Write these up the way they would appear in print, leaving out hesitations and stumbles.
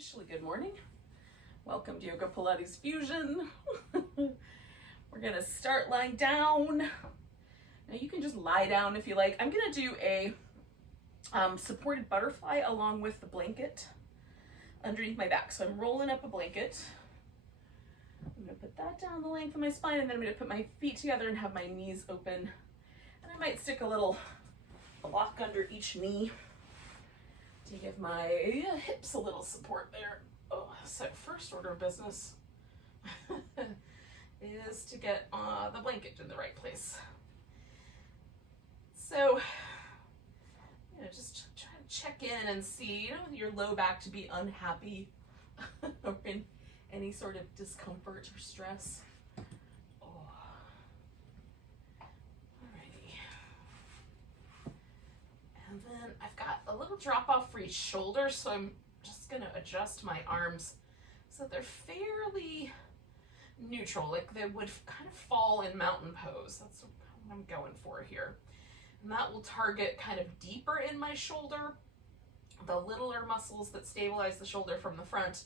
officially good morning. Welcome to Yoga Pilates Fusion. We're gonna start lying down. Now you can just lie down if you like. I'm gonna do a supported butterfly along with the blanket underneath my back. So I'm rolling up a blanket. I'm gonna put that down the length of my spine, and then I'm gonna put my feet together and have my knees open. And I might stick a little block under each knee to give my hips a little support there. Oh, so first order of business is to get the blanket in the right place. So, just try to check in and see, your low back to be unhappy or in any sort of discomfort or stress. Oh. Alrighty. And then I've got a little drop off for each shoulder, so I'm just gonna adjust my arms so they're fairly neutral, like they would kind of fall in mountain pose. That's what I'm going for here. And that will target kind of deeper in my shoulder, the littler muscles that stabilize the shoulder from the front.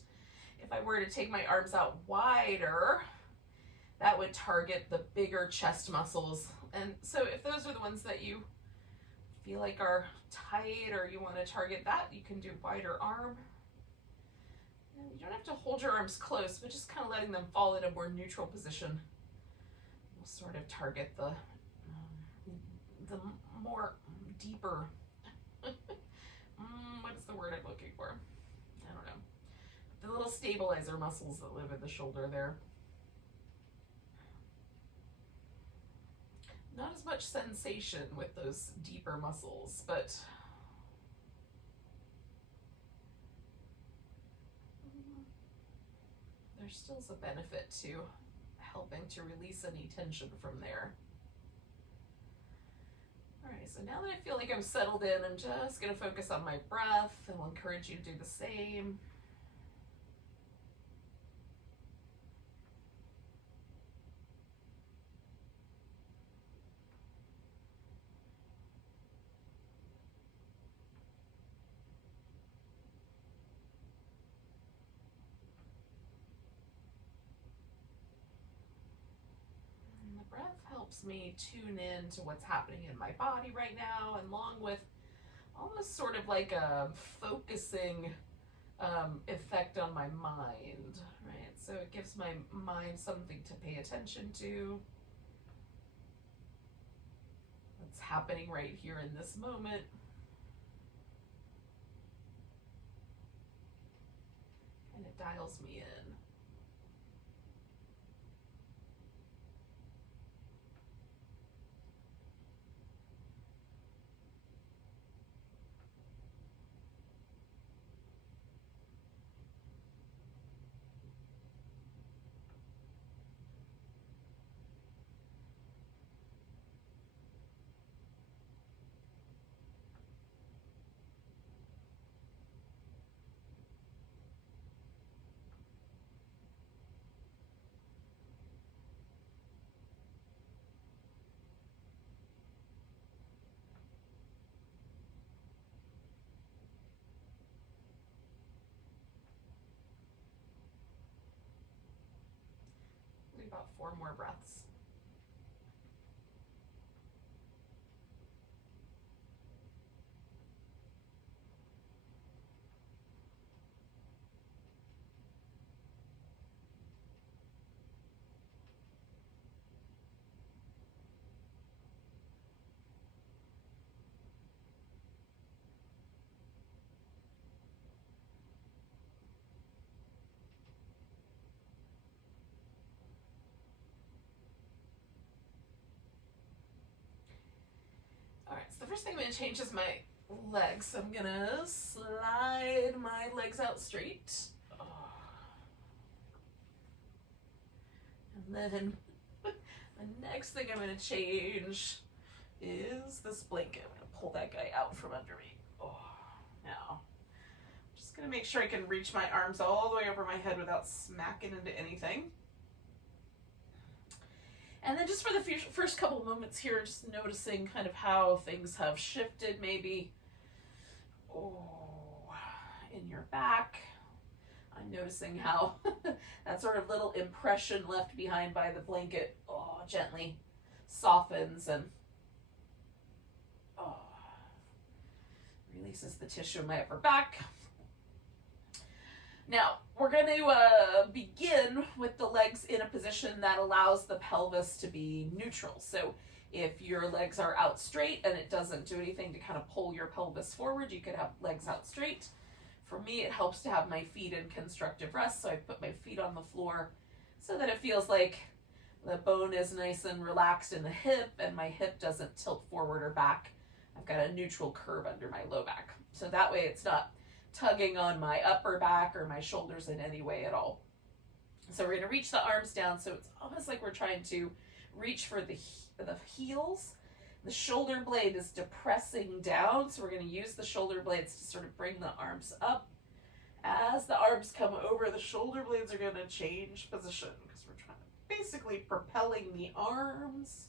If I were to take my arms out wider, that would target the bigger chest muscles. And so if those are the ones that you feel like are tight or you want to target that, you can do wider arm. And you don't have to hold your arms close, but just kind of letting them fall in a more neutral position will sort of target the more deeper, what is the word I'm looking for? I don't know. The little stabilizer muscles that live in the shoulder there. Not as much sensation with those deeper muscles, but there still is a benefit to helping to release any tension from there. All right, so now that I feel like I'm settled in, I'm just gonna focus on my breath, and I'll encourage you to do the same. Helps me tune in to what's happening in my body right now, and along with almost sort of like a focusing effect on my mind, right? So it gives my mind something to pay attention to. What's happening right here in this moment. And it dials me in. About 4 more breaths. All right, so the first thing I'm going to change is my legs. So I'm going to slide my legs out straight. And then the next thing I'm going to change is this blanket. I'm going to pull that guy out from under me. Now, I'm just going to make sure I can reach my arms all the way over my head without smacking into anything. And then just for the first couple of moments here, just noticing kind of how things have shifted maybe in your back. Noticing how that sort of little impression left behind by the blanket, oh, gently softens and releases the tissue in my upper back. Now, we're going to begin with the legs in a position that allows the pelvis to be neutral. So if your legs are out straight and it doesn't do anything to kind of pull your pelvis forward, you could have legs out straight. For me, it helps to have my feet in constructive rest, so I put my feet on the floor so that it feels like the bone is nice and relaxed in the hip and my hip doesn't tilt forward or back. I've got a neutral curve under my low back. So that way it's not tugging on my upper back or my shoulders in any way at all. So we're going to reach the arms down, so it's almost like we're trying to reach for the heels. The shoulder blade is depressing down, so we're going to use the shoulder blades to sort of bring the arms up. As the arms come over, the shoulder blades are going to change position because we're trying to basically propelling the arms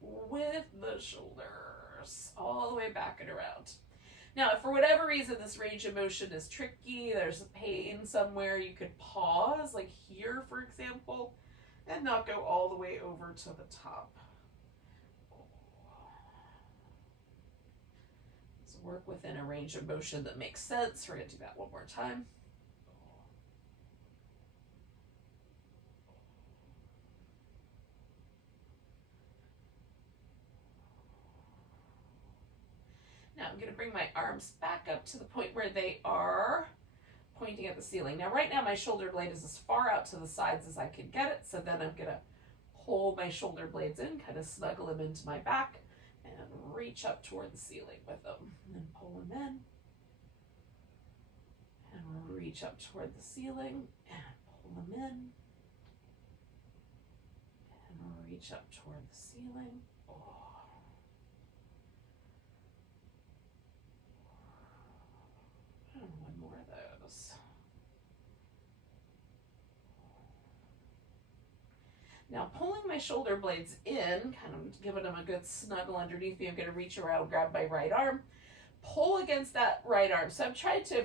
with the shoulders all the way back and around. Now, if for whatever reason this range of motion is tricky, there's a pain somewhere, you could pause, like here, for example, and not go all the way over to the top. So work within a range of motion that makes sense. We're going to do that one more time. Now I'm going to bring my arms back up to the point where they are pointing at the ceiling. Now right now my shoulder blade is as far out to the sides as I can get it, so then I'm going to pull my shoulder blades in, kind of snuggle them into my back, and reach up toward the ceiling with them. And then pull them in, and we'll reach up toward the ceiling, and pull them in, and we'll reach up toward the ceiling. One more of those. Now pulling my shoulder blades in, kind of giving them a good snuggle underneath me, I'm going to reach around, grab my right arm, pull against that right arm. So I'm trying to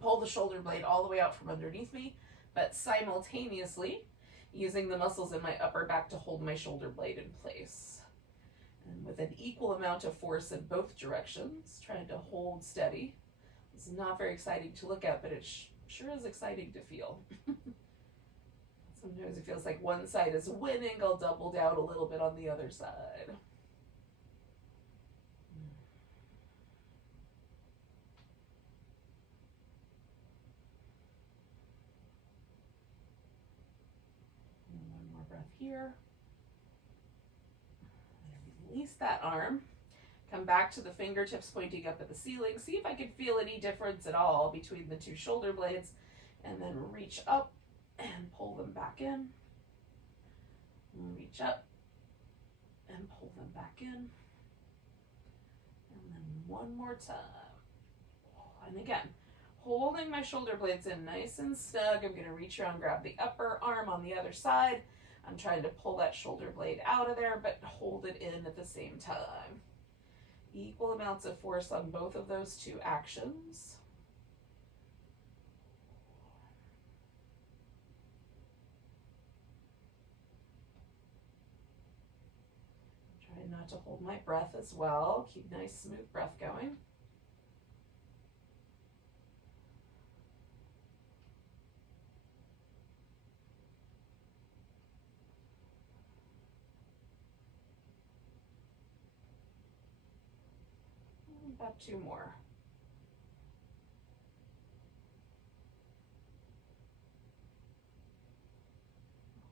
pull the shoulder blade all the way out from underneath me, but simultaneously using the muscles in my upper back to hold my shoulder blade in place. And with an equal amount of force in both directions, trying to hold steady. It's not very exciting to look at, but it sure is exciting to feel. Sometimes it feels like one side is winning. I'll double down a little bit on the other side. And one more breath here. Release that arm. Come back to the fingertips pointing up at the ceiling. See if I can feel any difference at all between the two shoulder blades. And then reach up and pull them back in. Reach up and pull them back in. And then one more time. And again, holding my shoulder blades in nice and snug. I'm going to reach around, grab the upper arm on the other side. I'm trying to pull that shoulder blade out of there, but hold it in at the same time. Equal amounts of force on both of those two actions. Try not to hold my breath as well. Keep nice, smooth breath going. About two more.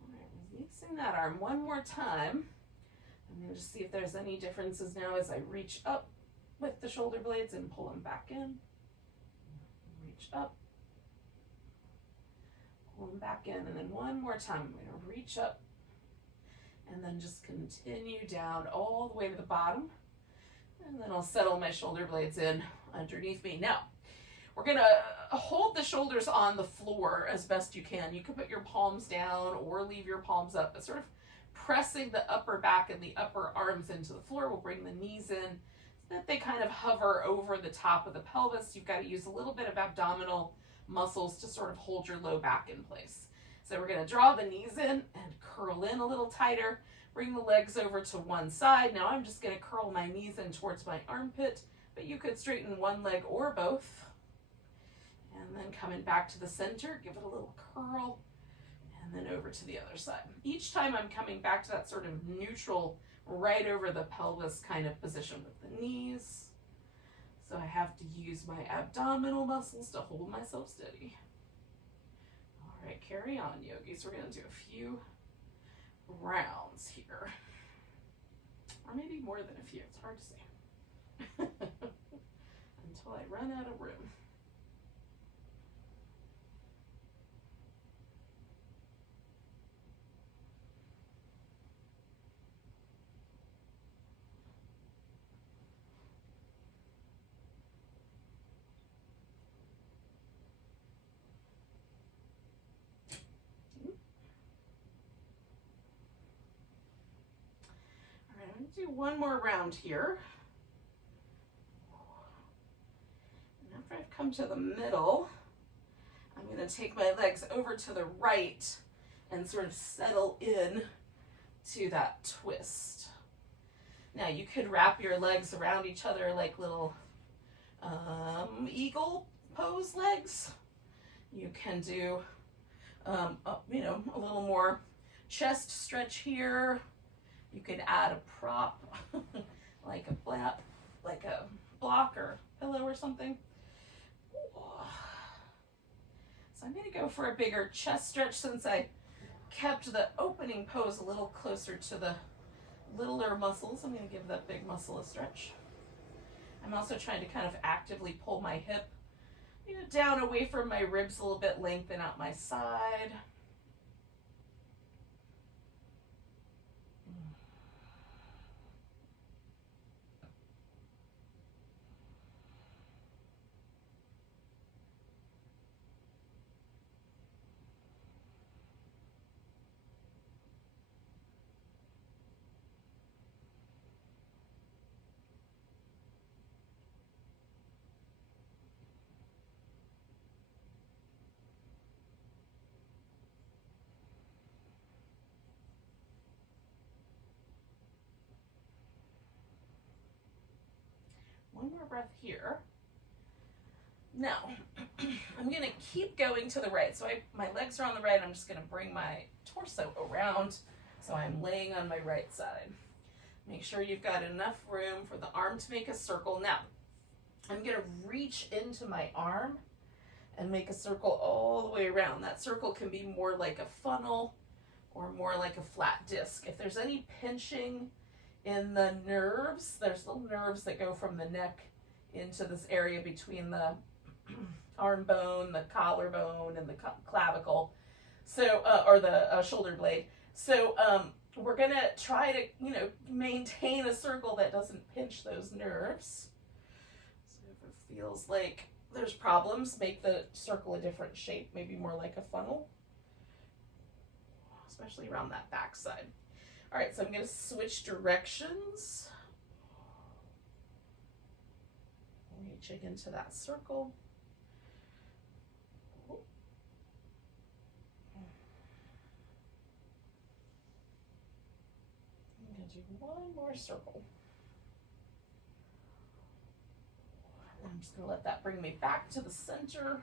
All right, releasing that arm one more time. I'm going to just see if there's any differences now as I reach up with the shoulder blades and pull them back in. Reach up, pull them back in, and then one more time. I'm going to reach up and then just continue down all the way to the bottom. And then I'll settle my shoulder blades in underneath me. Now, we're going to hold the shoulders on the floor as best you can. You can put your palms down or leave your palms up, but sort of pressing the upper back and the upper arms into the floor will bring the knees in so that they kind of hover over the top of the pelvis. You've got to use a little bit of abdominal muscles to sort of hold your low back in place. So we're going to draw the knees in and curl in a little tighter. Bring the legs over to one side. Now I'm just going to curl my knees in towards my armpit, but you could straighten one leg or both. And then coming back to the center, give it a little curl, and then over to the other side. Each time I'm coming back to that sort of neutral, right over the pelvis kind of position with the knees. So I have to use my abdominal muscles to hold myself steady. All right, carry on, yogis. We're going to do a few rounds here. Or maybe more than a few. It's hard to say. Until I run out of room. Do one more round here. And after I've come to the middle, I'm going to take my legs over to the right and sort of settle in to that twist. Now you could wrap your legs around each other like little eagle pose legs. You can do a little more chest stretch here. You could add a prop, like a block or pillow or something. So I'm going to go for a bigger chest stretch since I kept the opening pose a little closer to the littler muscles. I'm going to give that big muscle a stretch. I'm also trying to kind of actively pull my hip down away from my ribs a little bit, lengthen out my side. One more breath here. Now, I'm going to keep going to the right. So my legs are on the right. I'm just going to bring my torso around so I'm laying on my right side. Make sure you've got enough room for the arm to make a circle. Now, I'm going to reach into my arm and make a circle all the way around. That circle can be more like a funnel or more like a flat disc. If there's any pinching in the nerves, there's little nerves that go from the neck into this area between the arm bone, the collarbone, and the clavicle, so or the shoulder blade. So we're gonna try to maintain a circle that doesn't pinch those nerves. So if it feels like there's problems, make the circle a different shape, maybe more like a funnel, especially around that back side. All right, so I'm going to switch directions. Reaching into that circle. I'm going to do one more circle. I'm just going to let that bring me back to the center.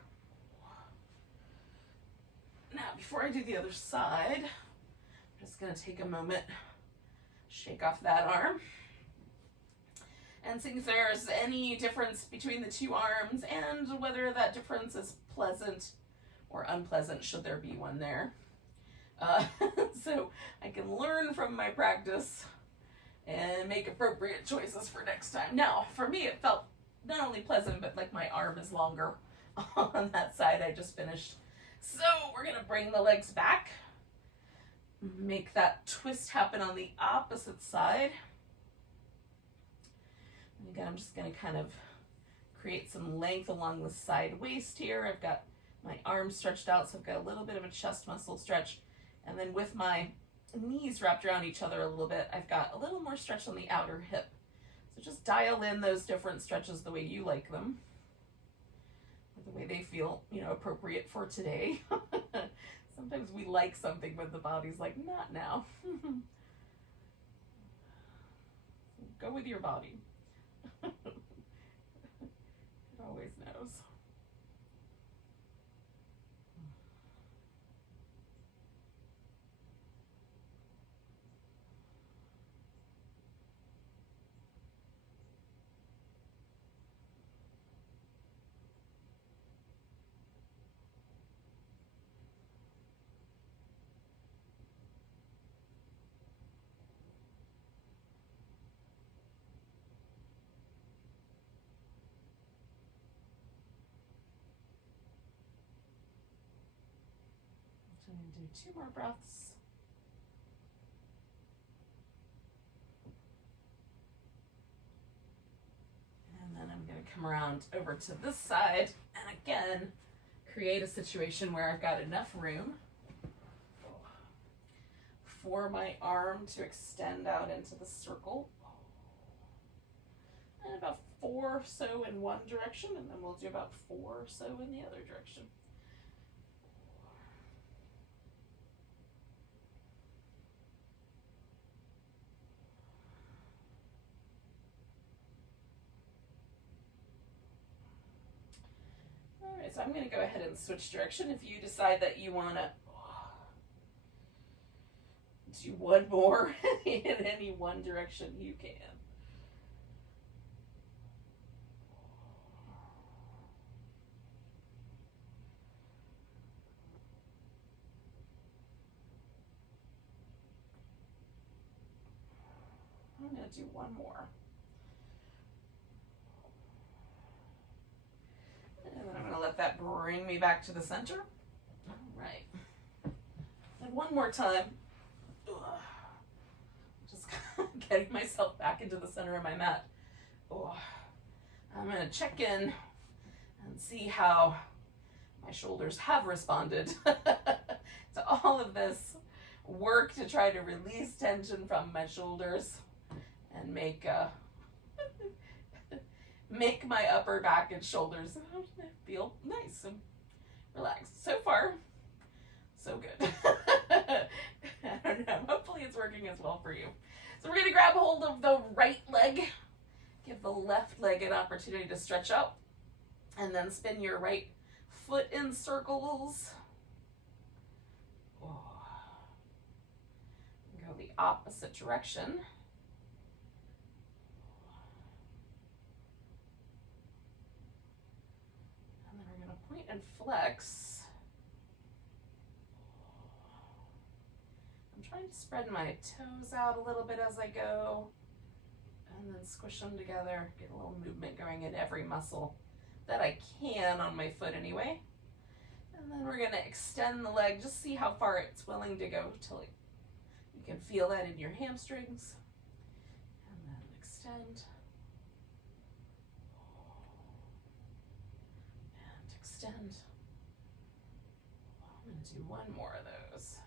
Now, before I do the other side, I'm just going to take a moment, shake off that arm, and see if there's any difference between the two arms and whether that difference is pleasant or unpleasant, should there be one there. So I can learn from my practice and make appropriate choices for next time. Now, for me, it felt not only pleasant, but like my arm is longer on that side I just finished. So we're going to bring the legs back, make that twist happen on the opposite side. And again, I'm just going to kind of create some length along the side waist here. I've got my arms stretched out, so I've got a little bit of a chest muscle stretch. And then with my knees wrapped around each other a little bit, I've got a little more stretch on the outer hip. So just dial in those different stretches the way you like them. the way they feel, you know, appropriate for today. Sometimes we like something, but the body's like, not now. Go with your body. It always knows. I'm going to do 2 more breaths. And then I'm going to come around over to this side and again create a situation where I've got enough room for my arm to extend out into the circle. And about 4 or so in one direction, and then we'll do about 4 or so in the other direction. All right, so I'm going to go ahead and switch direction. If you decide that you want to do one more in any one direction, you can. I'm going to do one more. And then I'm going to let that bring me back to the center. All right. And one more time. Just getting myself back into the center of my mat. I'm going to check in and see how my shoulders have responded to all of this work to try to release tension from my shoulders and make my upper back and shoulders feel nice and relaxed. So far, so good. I don't know, hopefully it's working as well for you. So we're going to grab hold of the right leg, give the left leg an opportunity to stretch out, and then spin your right foot in circles. Go the opposite direction. And then we're going to point and flex. I'm trying to spread my toes out a little bit as I go, and then squish them together, get a little movement going in every muscle that I can on my foot anyway. And then we're going to extend the leg, just see how far it's willing to go till you can feel that in your hamstrings. And then extend. And extend. I'm going to do one more of those.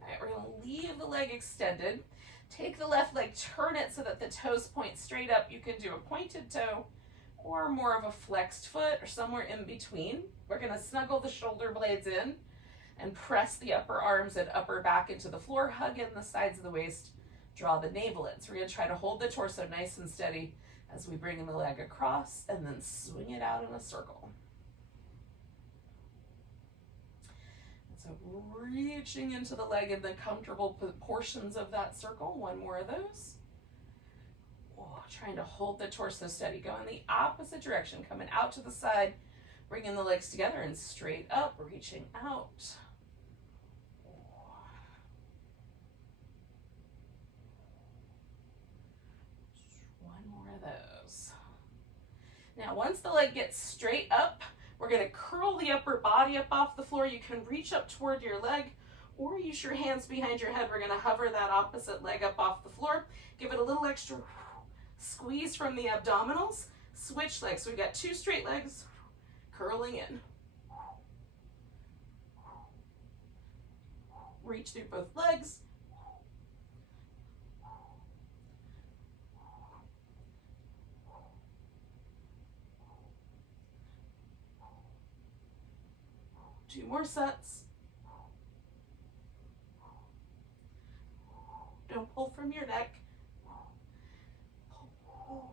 All right, we're going to leave the leg extended. Take the left leg, turn it so that the toes point straight up. You can do a pointed toe or more of a flexed foot or somewhere in between. We're going to snuggle the shoulder blades in and press the upper arms and upper back into the floor, hug in the sides of the waist, draw the navel in. So we're going to try to hold the torso nice and steady as we bring the leg across and then swing it out in a circle. So reaching into the leg in the comfortable portions of that circle. One more of those. Trying to hold the torso steady. Go in the opposite direction, coming out to the side, bringing the legs together and straight up, reaching out. One more of those. Now, once the leg gets straight up, we're going to curl the upper body up off the floor. You can reach up toward your leg or use your hands behind your head. We're going to hover that opposite leg up off the floor. Give it a little extra squeeze from the abdominals. Switch legs. So we've got 2 straight legs curling in. Reach through both legs. 2 more sets. Don't pull from your neck.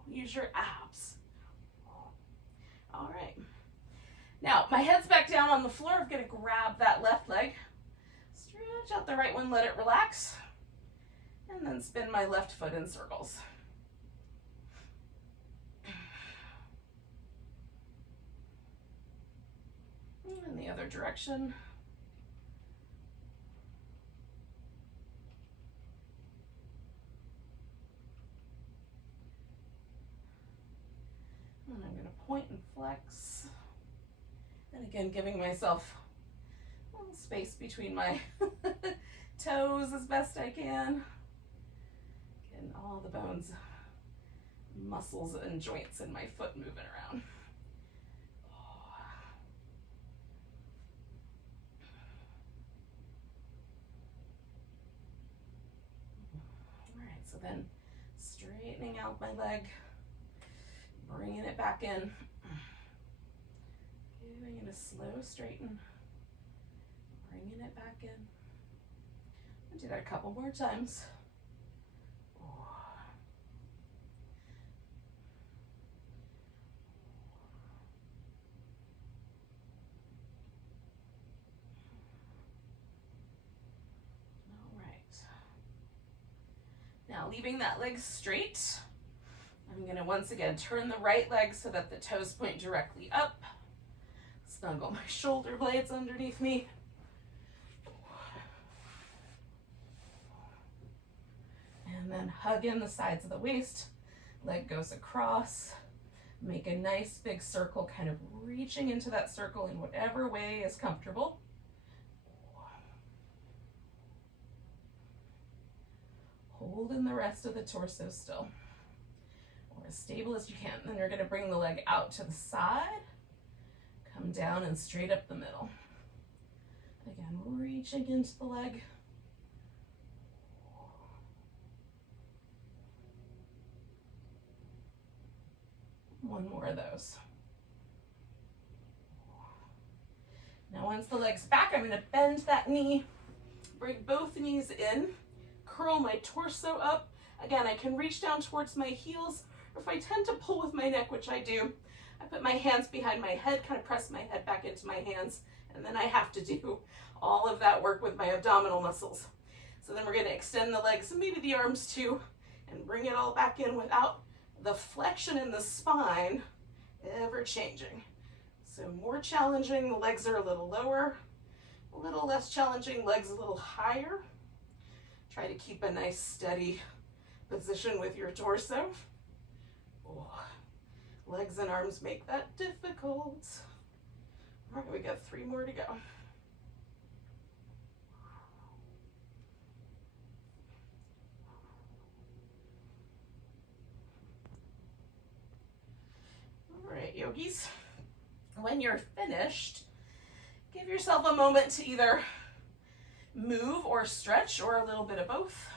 Use your abs. All right. Now, my head's back down on the floor. I'm going to grab that left leg. Stretch out the right one, let it relax. And then spin my left foot in circles. And the other direction. And I'm going to point and flex. And again, giving myself a little space between my toes as best I can. Getting all the bones, muscles, and joints in my foot moving around. All right, so then straightening out my leg, bringing it back in, giving it a slow straighten, bringing it back in. I'll do that a couple more times. Now, leaving that leg straight, I'm going to once again turn the right leg so that the toes point directly up. Snuggle my shoulder blades underneath me. And then hug in the sides of the waist. Leg goes across. Make a nice big circle, kind of reaching into that circle in whatever way is comfortable. Holding the rest of the torso still, or as stable as you can. Then you're going to bring the leg out to the side, come down and straight up the middle. Again, reaching into the leg. One more of those. Now once the leg's back, I'm going to bend that knee, bring both knees in, curl my torso up. Again, I can reach down towards my heels, or if I tend to pull with my neck, which I do, I put my hands behind my head, kind of press my head back into my hands, and then I have to do all of that work with my abdominal muscles. So then we're going to extend the legs and maybe the arms too, and bring it all back in without the flexion in the spine ever changing. So more challenging, the legs are a little lower, a little less challenging, legs a little higher. Try to keep a nice steady position with your torso. Oh, legs and arms make that difficult. All right, we got 3 more to go. All right, yogis, when you're finished, give yourself a moment to either move or stretch, or a little bit of both.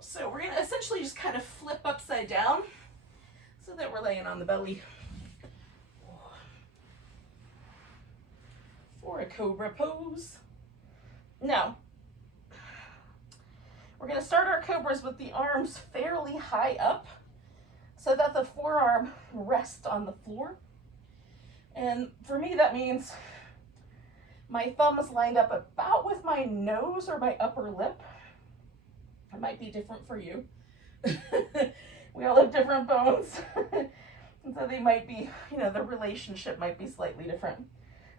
So we're going to essentially just kind of flip upside down so that we're laying on the belly for a Cobra Pose. Now, we're going to start our Cobras with the arms fairly high up so that the forearm rests on the floor. And for me, that means my thumb is lined up about with my nose or my upper lip. It might be different for you. We all have different bones. And so they might be, the relationship might be slightly different.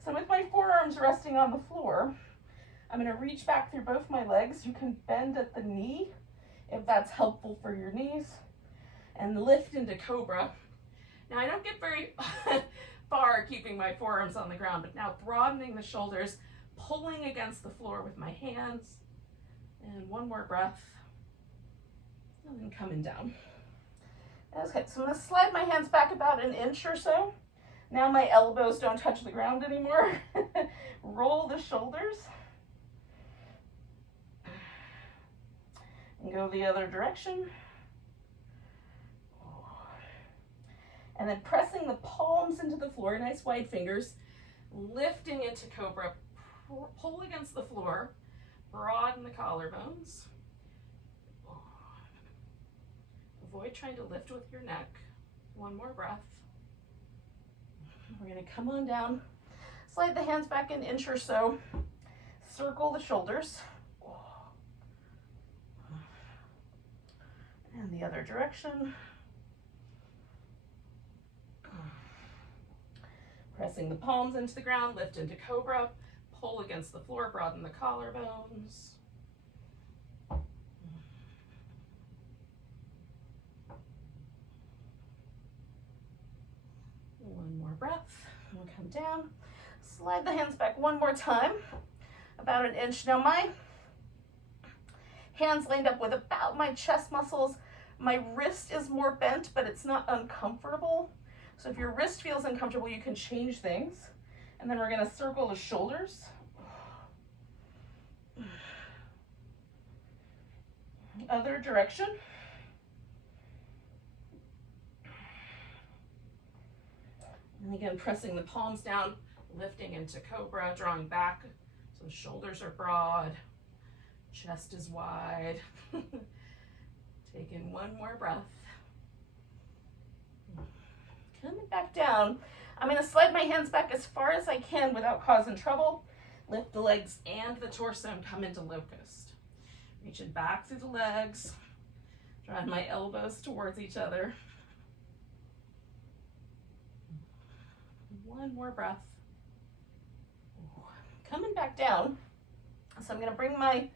So with my forearms resting on the floor, I'm going to reach back through both my legs. You can bend at the knee if that's helpful for your knees, and lift into Cobra. Now I don't get very far keeping my forearms on the ground, but now broadening the shoulders, pulling against the floor with my hands, and one more breath, and then coming down. Okay, so I'm going to slide my hands back about an inch or so. Now my elbows don't touch the ground anymore. Roll the shoulders. And go the other direction. And then pressing the palms into the floor, nice wide fingers, lifting into Cobra, pull against the floor, broaden the collarbones. Avoid trying to lift with your neck. One more breath. We're gonna come on down, slide the hands back an inch or so, circle the shoulders, and the other direction. Pressing the palms into the ground, lift into Cobra, pull against the floor, broaden the collarbones. One more breath. We'll come down, slide the hands back one more time, about an inch. Now my hands lined up with about my chest muscles. My wrist is more bent, but it's not uncomfortable. So if your wrist feels uncomfortable, you can change things. And then we're gonna circle the shoulders. Other direction. And again, pressing the palms down, lifting into Cobra, drawing back so the shoulders are broad, chest is wide. Take in one more breath. Coming back down, I'm going to slide my hands back as far as I can without causing trouble. Lift the legs and the torso and come into locust. Reaching back through the legs, drawing my elbows towards each other. One more breath. Coming back down, so I'm going to bring my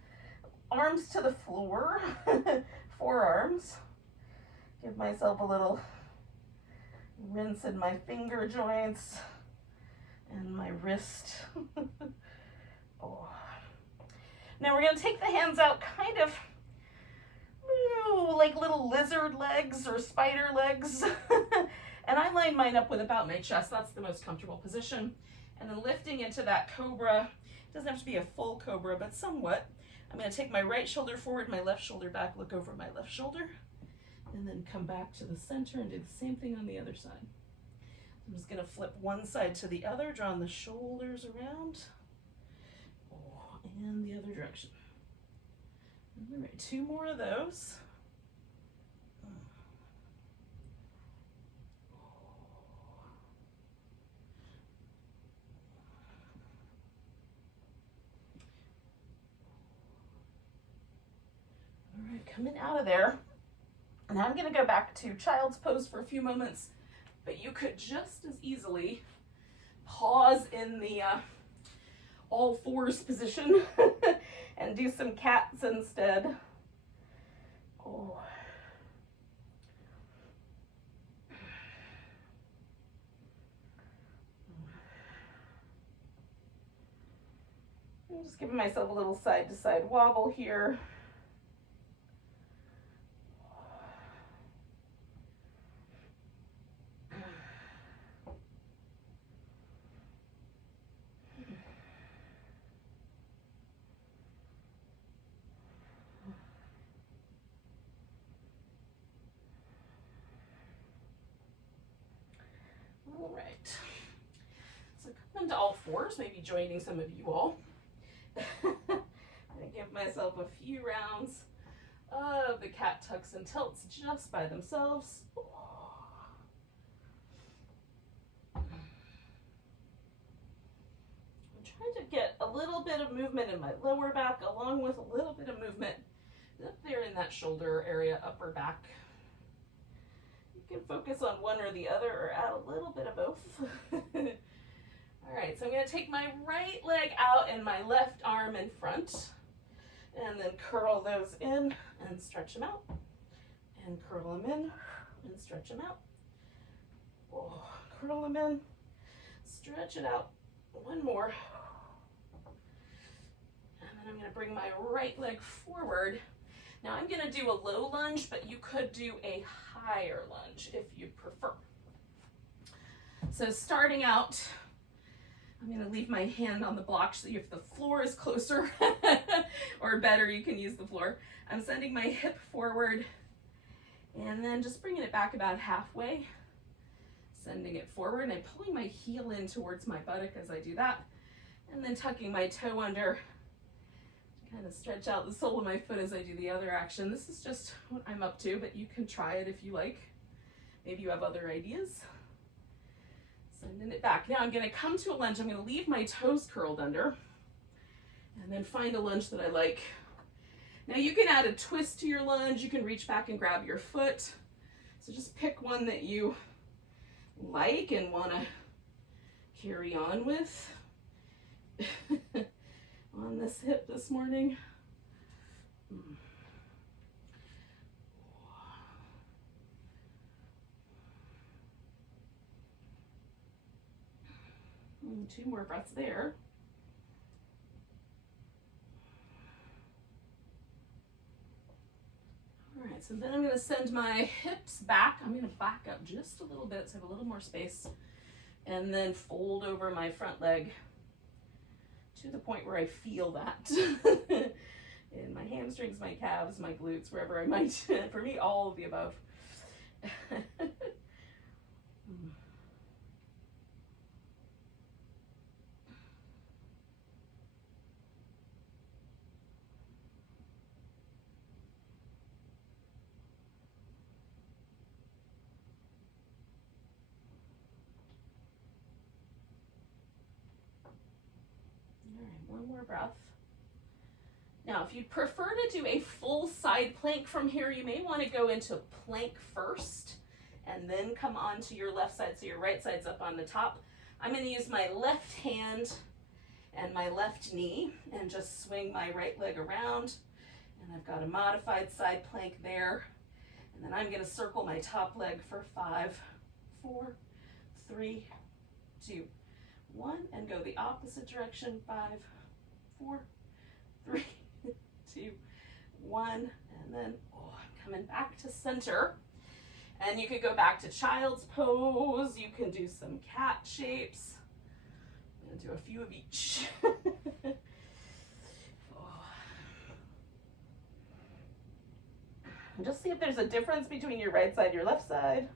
arms to the floor, forearms. Give myself a little rinse in my finger joints and my wrist. Now we're going to take the hands out kind of like little lizard legs or spider legs. And I line mine up with about my chest. That's the most comfortable position. And then lifting into that Cobra. It doesn't have to be a full Cobra, but somewhat. I'm going to take my right shoulder forward, my left shoulder back, look over my left shoulder, and then come back to the center and do the same thing on the other side. I'm just going to flip one side to the other, drawing the shoulders around, and the other direction. All right, two more of those. All right, coming out of there. Now I'm going to go back to child's pose for a few moments, but you could just as easily pause in the all fours position and do some cats instead. Oh. I'm just giving myself a little side to side wobble here. All right, so come into all fours, maybe joining some of you all. I give myself a few rounds of the cat tucks and tilts just by themselves. I'm trying to get a little bit of movement in my lower back along with a little bit of movement up there in that shoulder area, upper back. You can focus on one or the other or add a little bit of both. All right, so I'm going to take my right leg out and my left arm in front, and then curl those in and stretch them out, and curl them in and stretch them out. Oh, curl them in, stretch it out. One more. And then I'm going to bring my right leg forward. Now I'm going to do a low lunge, but you could do a higher lunge if you prefer. So starting out, I'm going to leave my hand on the block so if the floor is closer or better, you can use the floor. I'm sending my hip forward and then just bringing it back about halfway. Sending it forward, and I'm pulling my heel in towards my buttock as I do that, and then tucking my toe under to kind of stretch out the sole of my foot as I do the other action. This is just what I'm up to, but you can try it if you like. Maybe you have other ideas. Sending it back. Now I'm going to come to a lunge. I'm going to leave my toes curled under and then find a lunge that I like. Now you can add a twist to your lunge. You can reach back and grab your foot. So just pick one that you like and want to carry on with on this hip this morning. Two more breaths there. All right, so then I'm going to send my hips back. I'm going to back up just a little bit so I have a little more space, and then fold over my front leg to the point where I feel that in my hamstrings, my calves, my glutes, wherever I might. For me, all of the above. One more breath. Now, if you prefer to do a full side plank from here, you may want to go into plank first and then come onto your left side so your right side's up on the top. I'm going to use my left hand and my left knee and just swing my right leg around. And I've got a modified side plank there. And then I'm going to circle my top leg for 5, 4, 3, 2, 1, and go the opposite direction. 5, 4, 3, 2, 1, and then I'm coming back to center. And you could go back to child's pose. You can do some cat shapes. I'm going to do a few of each. And just see if there's a difference between your right side and your left side.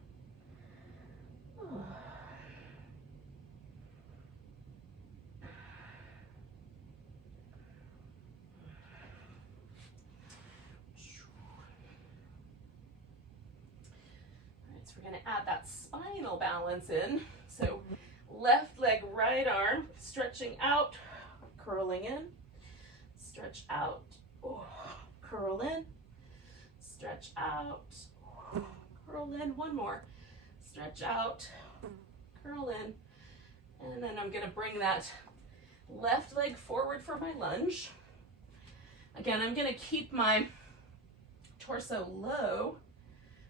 We're going to add that spinal balance in. So left leg, right arm, stretching out, curling in, stretch out, curl in, stretch out, curl in. One more, stretch out, curl in. And then I'm going to bring that left leg forward for my lunge. Again, I'm going to keep my torso low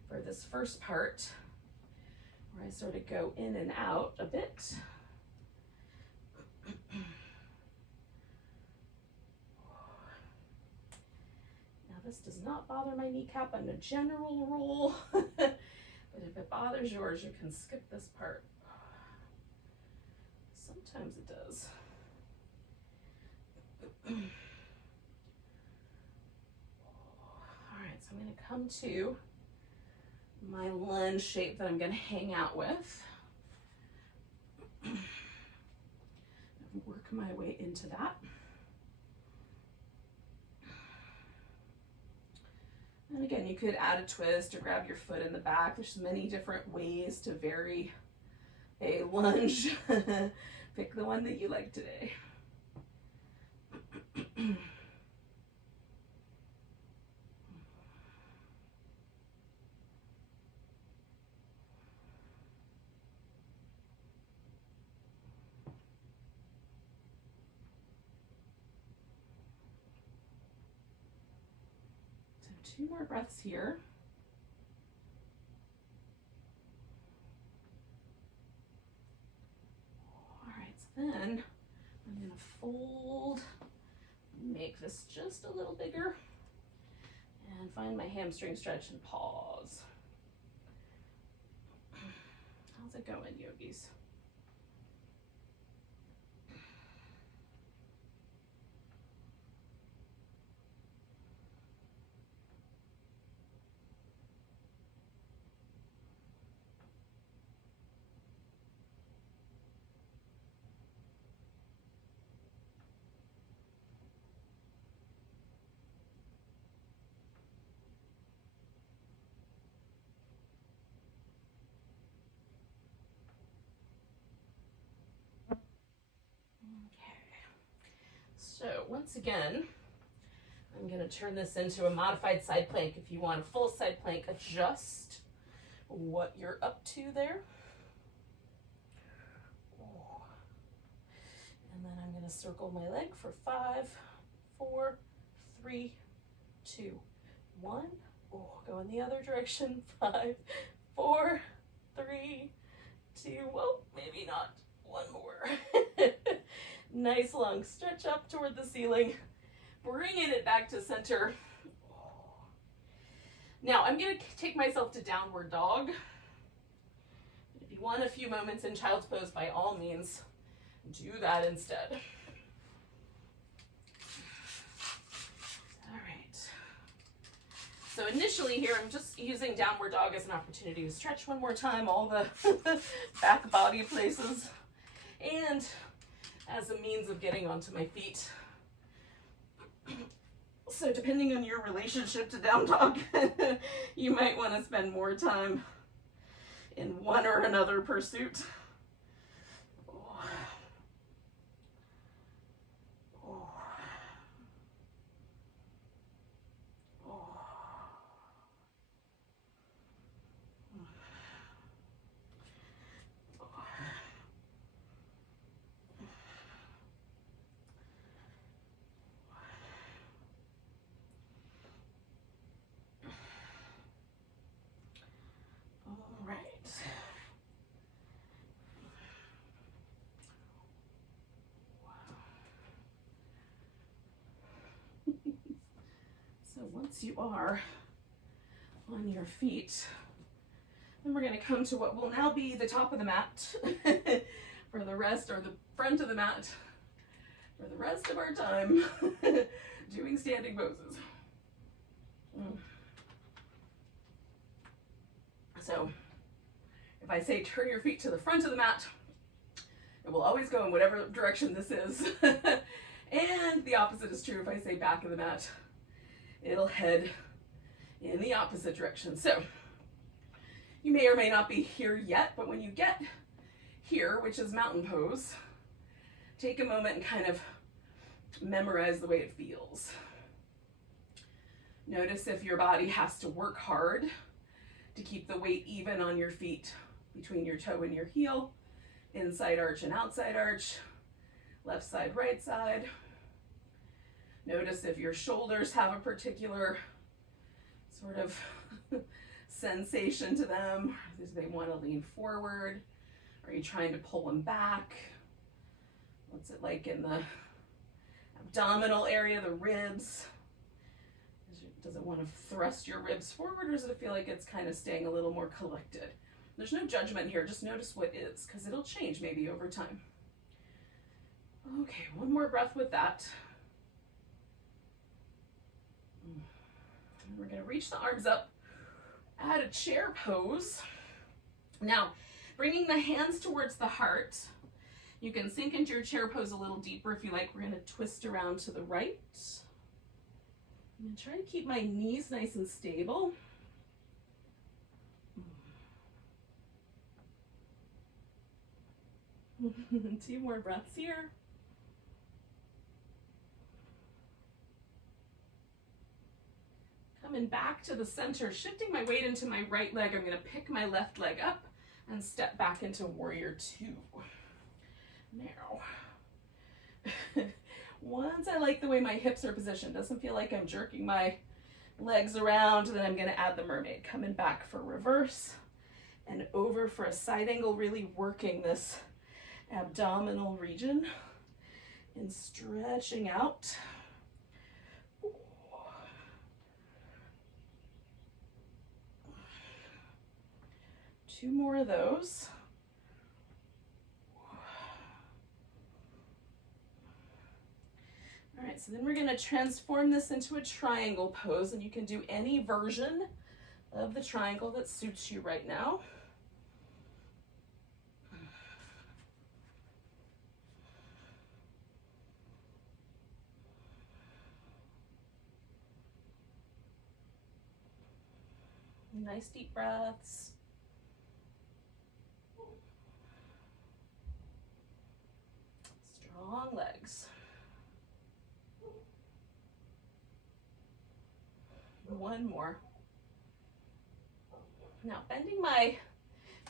for this first part, where I sort of go in and out a bit. Now this does not bother my kneecap on a general rule, but if it bothers yours, you can skip this part. Sometimes it does. All right, so I'm going to come to my lunge shape that I'm going to hang out with. Work my way into that. And again, you could add a twist or grab your foot in the back. There's many different ways to vary a lunge. Pick the one that you like today. Two more breaths here. All right, so then I'm going to fold, make this just a little bigger, and find my hamstring stretch and pause. How's it going, yogis? once again, I'm going to turn this into a modified side plank. If you want a full side plank, adjust what you're up to there. And then I'm going to circle my leg for 5, 4, 3, 2, 1. Oh, go in the other direction. 5, 4, 3, 2. Well, maybe not. One more. Nice long stretch up toward the ceiling. Bringing it back to center. Now I'm going to take myself to downward dog. If you want a few moments in child's pose, by all means, do that instead. All right. So initially here, I'm just using downward dog as an opportunity to stretch one more time all the back body places, and as a means of getting onto my feet. So depending on your relationship to down dog, you might want to spend more time in one or another pursuit. So once you are on your feet, then we're going to come to what will now be the top of the mat for the rest, or the front of the mat for the rest of our time doing standing poses. So if I say turn your feet to the front of the mat, it will always go in whatever direction this is. And the opposite is true if I say back of the mat. It'll head in the opposite direction. So you may or may not be here yet, but when you get here, which is mountain pose, take a moment and kind of memorize the way it feels. Notice if your body has to work hard to keep the weight even on your feet, between your toe and your heel, inside arch and outside arch, left side, right side. Notice if your shoulders have a particular sort of sensation to them. Do they want to lean forward? Are you trying to pull them back? What's it like in the abdominal area, the ribs? Does it want to thrust your ribs forward, or does it feel like it's kind of staying a little more collected? There's no judgment here, just notice what is, because it'll change maybe over time. Okay, one more breath with that. We're going to reach the arms up, add a chair pose. Now, bringing the hands towards the heart, you can sink into your chair pose a little deeper if you like. We're going to twist around to the right. I'm going to try to keep my knees nice and stable. Two more breaths here. Coming back to the center, shifting my weight into my right leg. I'm going to pick my left leg up and step back into warrior two. Now, once I like the way my hips are positioned, doesn't feel like I'm jerking my legs around, then I'm going to add the mermaid. Coming back for reverse and over for a side angle, really working this abdominal region and stretching out. Two more of those. All right, so then we're going to transform this into a triangle pose, and you can do any version of the triangle that suits you right now. Nice deep breaths. Strong legs. One more. Now, bending my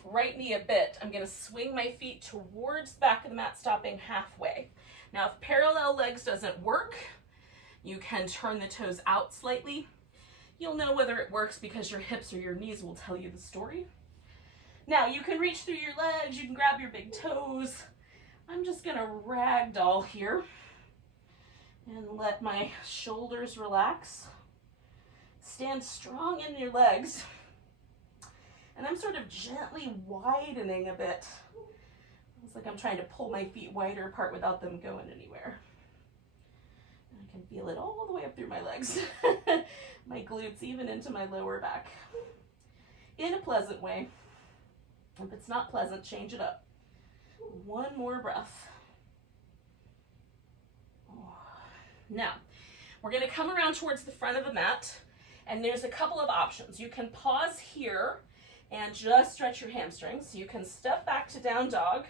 right knee a bit, I'm going to swing my feet towards the back of the mat, stopping halfway. Now, if parallel legs doesn't work, you can turn the toes out slightly. You'll know whether it works because your hips or your knees will tell you the story. Now, you can reach through your legs, you can grab your big toes. I'm just going to ragdoll here and let my shoulders relax. Stand strong in your legs. And I'm sort of gently widening a bit. It's like I'm trying to pull my feet wider apart without them going anywhere. And I can feel it all the way up through my legs. My glutes, even into my lower back. In a pleasant way. If it's not pleasant, change it up. One more breath. Now, we're going to come around towards the front of the mat, and there's a couple of options. You can pause here and just stretch your hamstrings. You can step back to down dog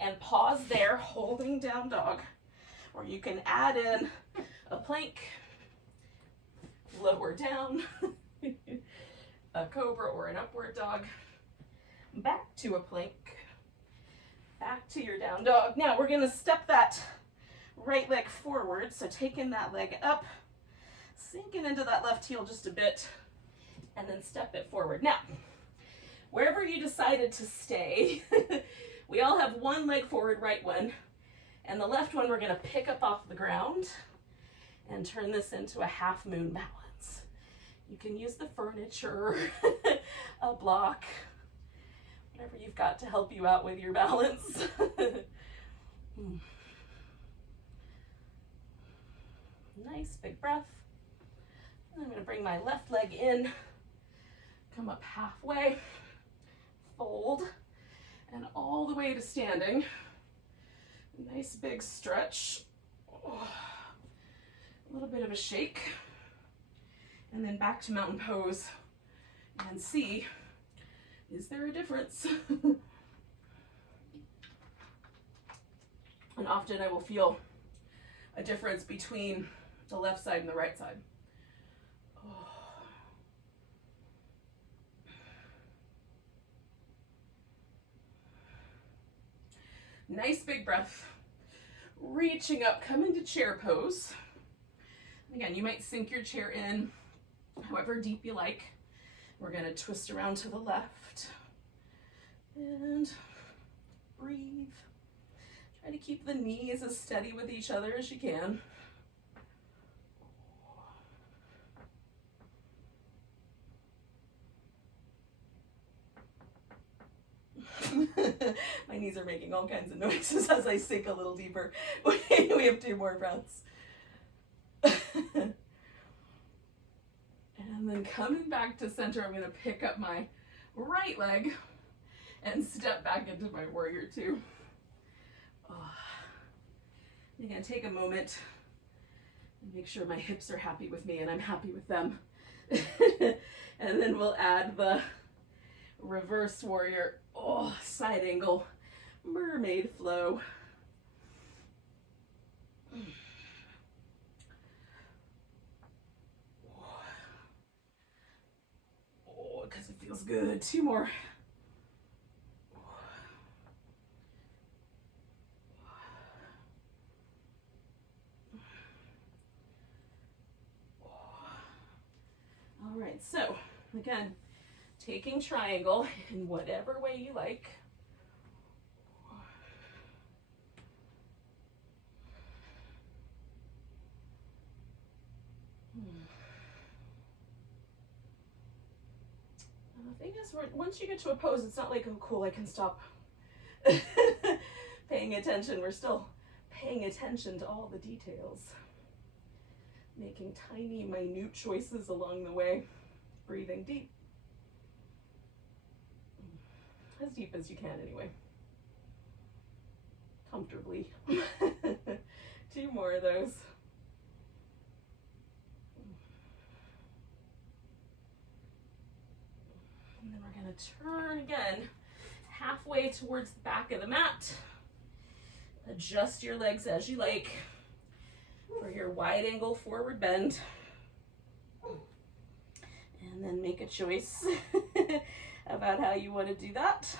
and pause there, holding down dog. Or you can add in a plank, lower down, a cobra or an upward dog, back to a plank, back to your down dog. Now we're going to step that right leg forward. So taking that leg up, sinking into that left heel just a bit, and then step it forward. Now, wherever you decided to stay, we all have one leg forward, right one, and the left one we're going to pick up off the ground and turn this into a half moon balance. You can use the furniture, a block, whatever you've got to help you out with your balance. Nice big breath. And I'm going to bring my left leg in, come up halfway, fold, and all the way to standing. Nice big stretch. Oh, a little bit of a shake. And then back to mountain pose and see, is there a difference? And often I will feel a difference between the left side and the right side. Nice big breath. Reaching up, come into chair pose. Again, you might sink your chair in however deep you like. We're going to twist around to the left and breathe. Try to keep the knees as steady with each other as you can. My knees are making all kinds of noises as I sink a little deeper. We have 2 more breaths. And then coming back to center, I'm going to pick up my right leg and step back into my warrior 2. I'm going to take a moment and make sure my hips are happy with me and I'm happy with them. And then we'll add the reverse warrior, side angle, mermaid flow. Because it feels good. 2 more. All right, so again, taking triangle in whatever way you like. The thing is, once you get to a pose, it's not like, oh cool, I can stop paying attention. We're still paying attention to all the details. Making tiny, minute choices along the way. Breathing deep. As deep as you can anyway. Comfortably. 2 more of those. And then we're going to turn again halfway towards the back of the mat. Adjust your legs as you like for your wide angle forward bend. And then make a choice about how you want to do that.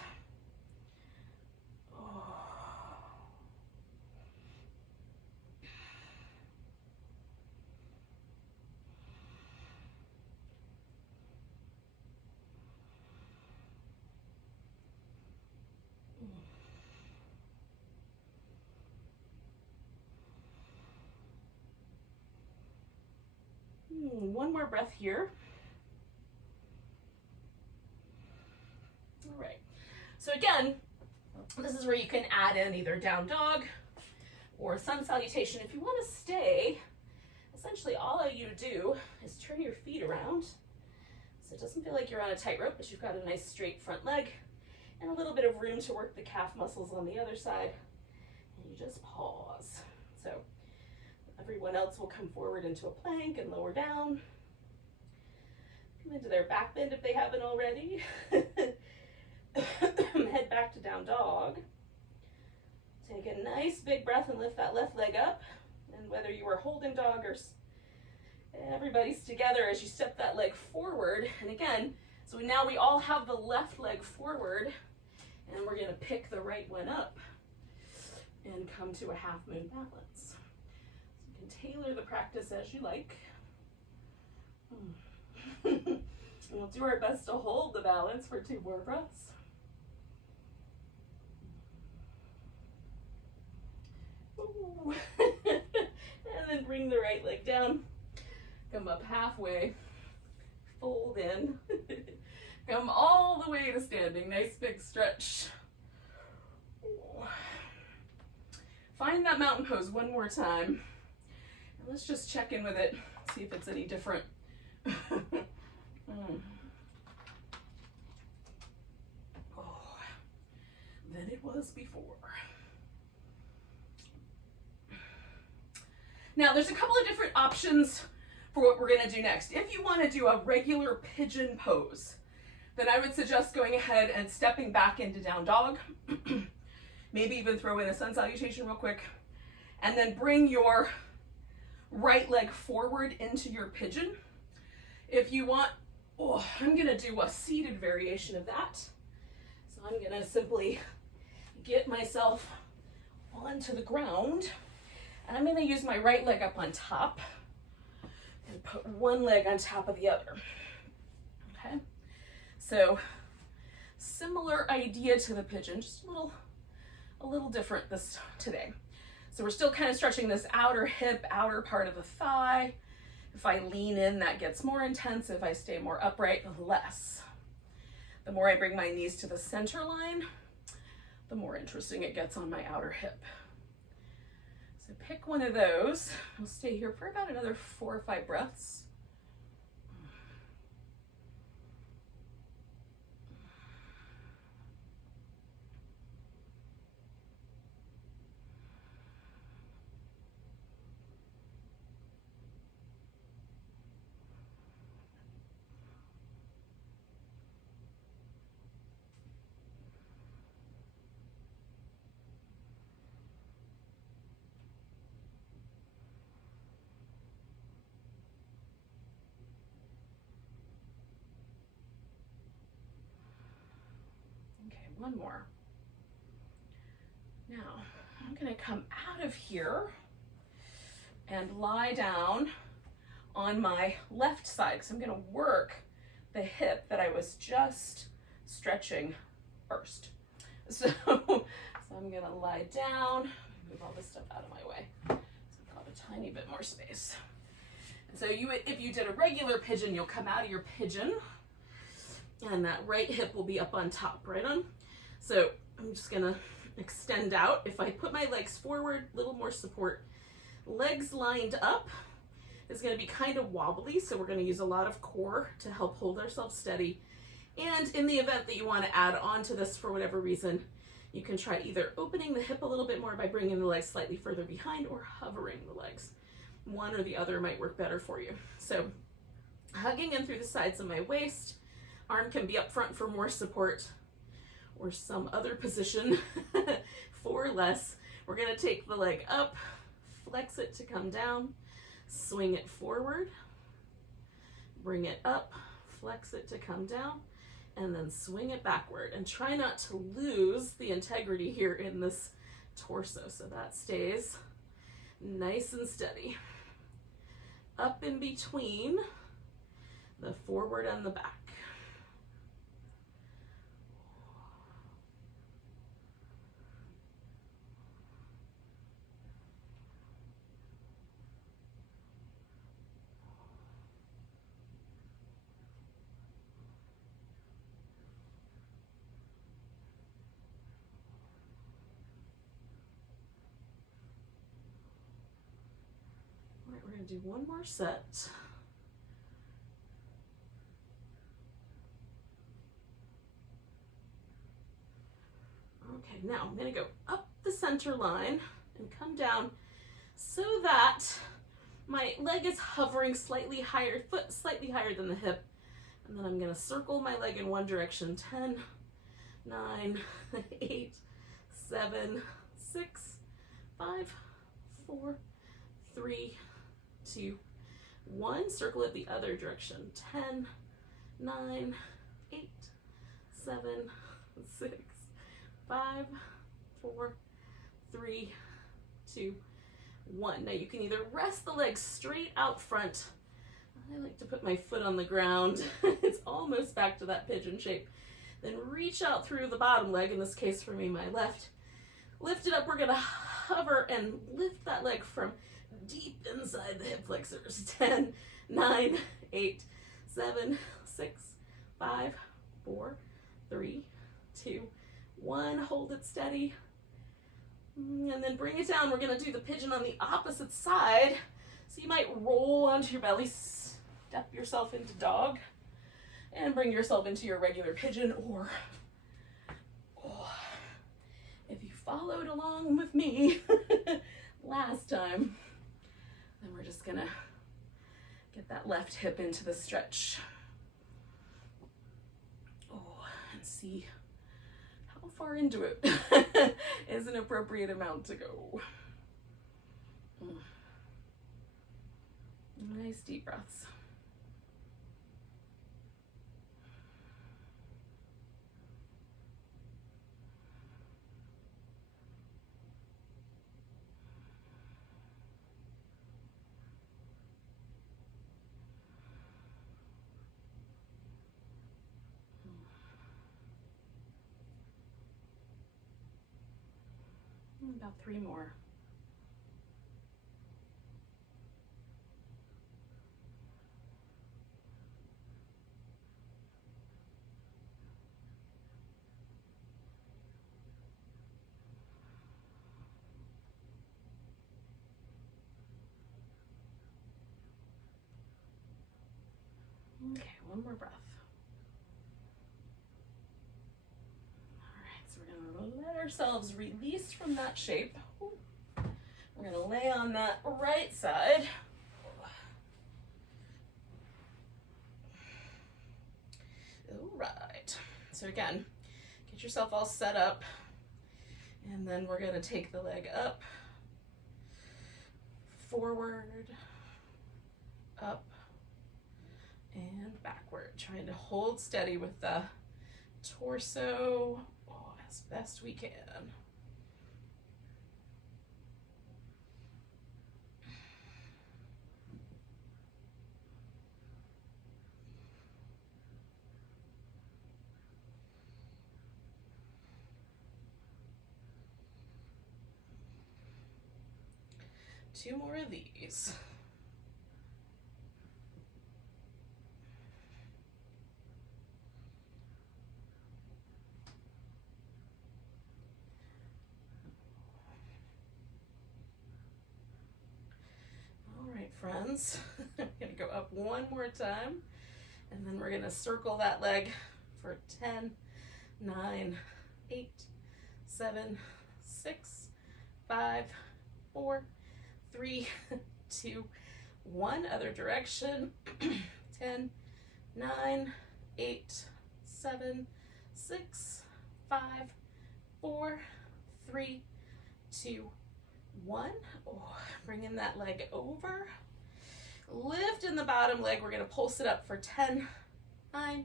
One more breath here. All right. So again, this is where you can add in either down dog or sun salutation. If you want to stay, essentially all you do is turn your feet around. So it doesn't feel like you're on a tightrope, but you've got a nice straight front leg and a little bit of room to work the calf muscles on the other side. And you just pause. So everyone else will come forward into a plank and lower down. Come into their back bend if they haven't already. Head back to down dog. Take a nice big breath and lift that left leg up. And whether you are holding dog or everybody's together as you step that leg forward. And again, so now we all have the left leg forward, and we're going to pick the right one up and come to a half moon balance. So you can tailor the practice as you like. We'll do our best to hold the balance for 2 more breaths. And then bring the right leg down. Come up halfway. Fold in. Come all the way to standing. Nice big stretch. Find that mountain pose one more time. And let's just check in with it. See if it's any different. Than it was before. Now there's a couple of different options for what we're going to do next. If you want to do a regular pigeon pose, then I would suggest going ahead and stepping back into down dog. Maybe even throw in a sun salutation real quick, and then bring your right leg forward into your pigeon. If you want, I'm going to do a seated variation of that. So I'm going to simply get myself onto the ground, and I'm going to use my right leg up on top and put one leg on top of the other. Okay, so similar idea to the pigeon, just a little different today. So we're still kind of stretching this outer hip, outer part of the thigh. If I lean in, that gets more intense. If I stay more upright, less. The more I bring my knees to the center line, the more interesting it gets on my outer hip. So pick one of those. We'll stay here for about another 4 or 5 breaths. One more. Now, I'm going to come out of here and lie down on my left side, because I'm going to work the hip that I was just stretching first. So I'm going to lie down, move all this stuff out of my way, so I've got a tiny bit more space. And so if you did a regular pigeon, you'll come out of your pigeon, and that right hip will be up on top, right on. So I'm just gonna extend out. If I put my legs forward, a little more support. Legs lined up is gonna be kind of wobbly, so we're gonna use a lot of core to help hold ourselves steady. And in the event that you wanna add on to this for whatever reason, you can try either opening the hip a little bit more by bringing the legs slightly further behind, or hovering the legs. One or the other might work better for you. So hugging in through the sides of my waist, arm can be up front for more support, or some other position for less. We're gonna take the leg up, flex it to come down, swing it forward, bring it up, flex it to come down, and then swing it backward. And try not to lose the integrity here in this torso, so that stays nice and steady. Up in between the forward and the back. We're going to do one more set. Okay, now I'm going to go up the center line and come down so that my leg is hovering slightly higher, foot slightly higher than the hip. And then I'm going to circle my leg in one direction. 10, 9, 8, 7, 6, 5, 4, 3, 2, 1. Circle it the other direction. 10, 9, 8, 7, 6, 5, 4, 3, 2, 1. Now you can either rest the legs straight out front. I like to put my foot on the ground. It's almost back to that pigeon shape. Then reach out through the bottom leg, in this case for me, my left. Lift it up. We're going to hover and lift that leg from deep inside the hip flexors. 10, 9, 8, 7, 6, 5, 4, 3, 2, 1. Hold it steady. And then bring it down. We're going to do the pigeon on the opposite side. So you might roll onto your belly, step yourself into dog, and bring yourself into your regular pigeon, or if you followed along with me last time, then we're just gonna get that left hip into the stretch. And see how far into it is an appropriate amount to go. Nice deep breaths. About 3 more. Okay, one more breath. So we're going to let ourselves release from that shape. We're going to lay on that right side. All right. So again, get yourself all set up. And then we're going to take the leg up, forward, up, and backward. Trying to hold steady with the torso as best we can. Two more of these. All right, friends, I'm gonna go up one more time, and then we're gonna circle that leg for 10, 9, 8, 7, 6, 5, 4, 3, 2, 1. Other direction. 10, 9, 8, 7, 6, 5, 4, 3, 2, 1. Bringing that leg over. Lift in the bottom leg. We're going to pulse it up for 10, 9,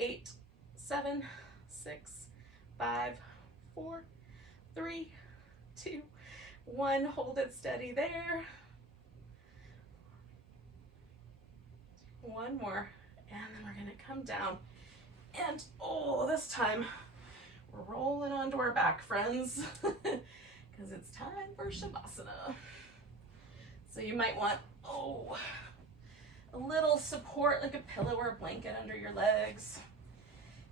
8, 7, 6, 5, 4, 3, 2, 1. Hold it steady there. One more, and then we're gonna come down. And oh, this time we're rolling onto our back, friends, because it's time for Shavasana. So you might want, a little support, like a pillow or a blanket under your legs.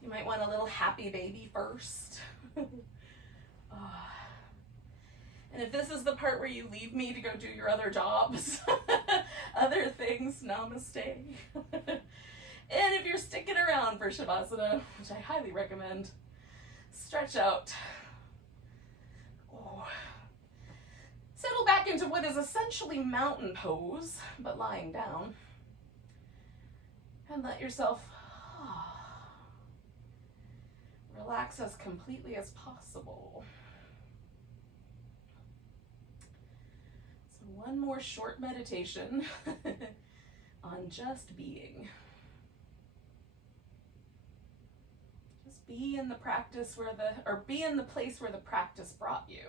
You might want a little happy baby first. And if this is the part where you leave me to go do your other jobs, other things, namaste. And if you're sticking around for Shavasana, which I highly recommend, stretch out. Settle back into what is essentially mountain pose, but lying down. And let yourself relax as completely as possible. So one more short meditation on just being. Just be in the practice be in the place where the practice brought you.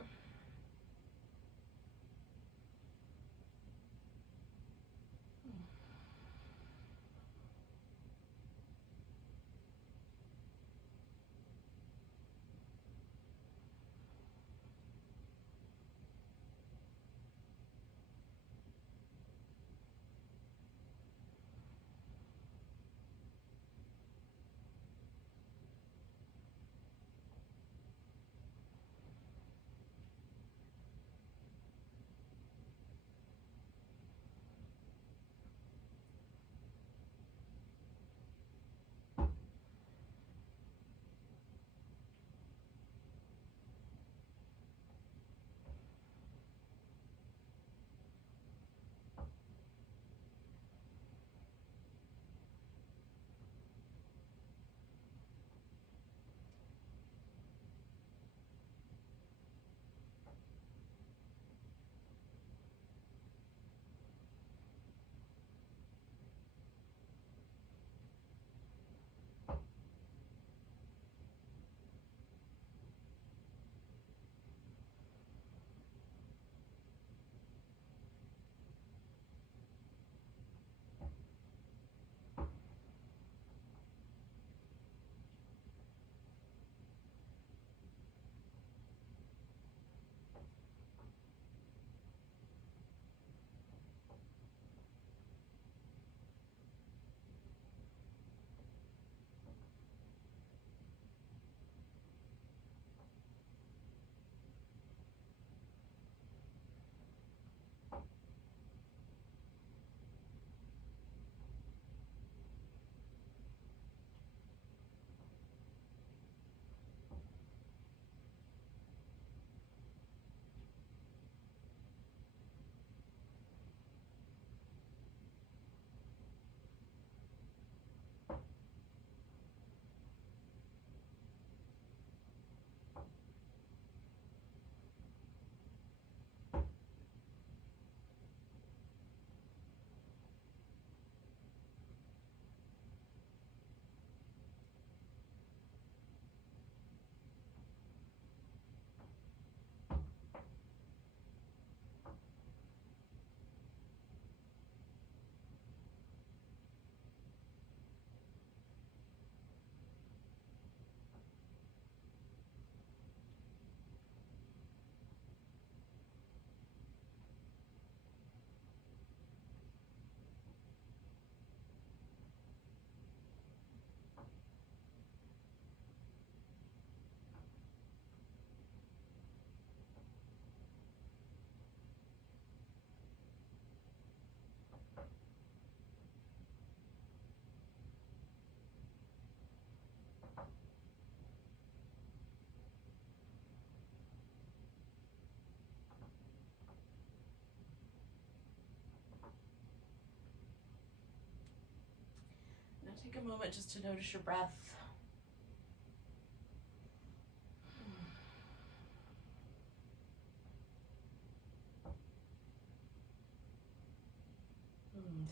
Take a moment just to notice your breath.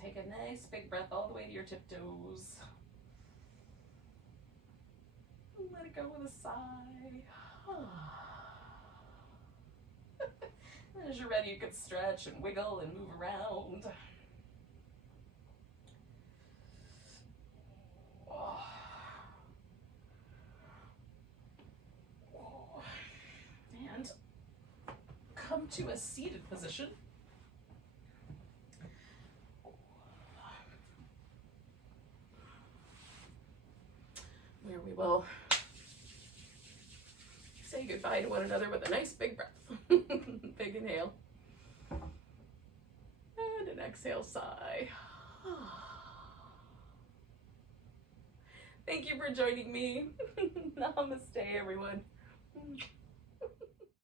Take a nice big breath all the way to your tiptoes. it go with a sigh. And as you're ready, you can stretch and wiggle and move around. And come to a seated position. Where we will say goodbye to one another with a nice big breath. Big inhale. And an exhale, sigh. Thank you for joining me. Namaste, everyone.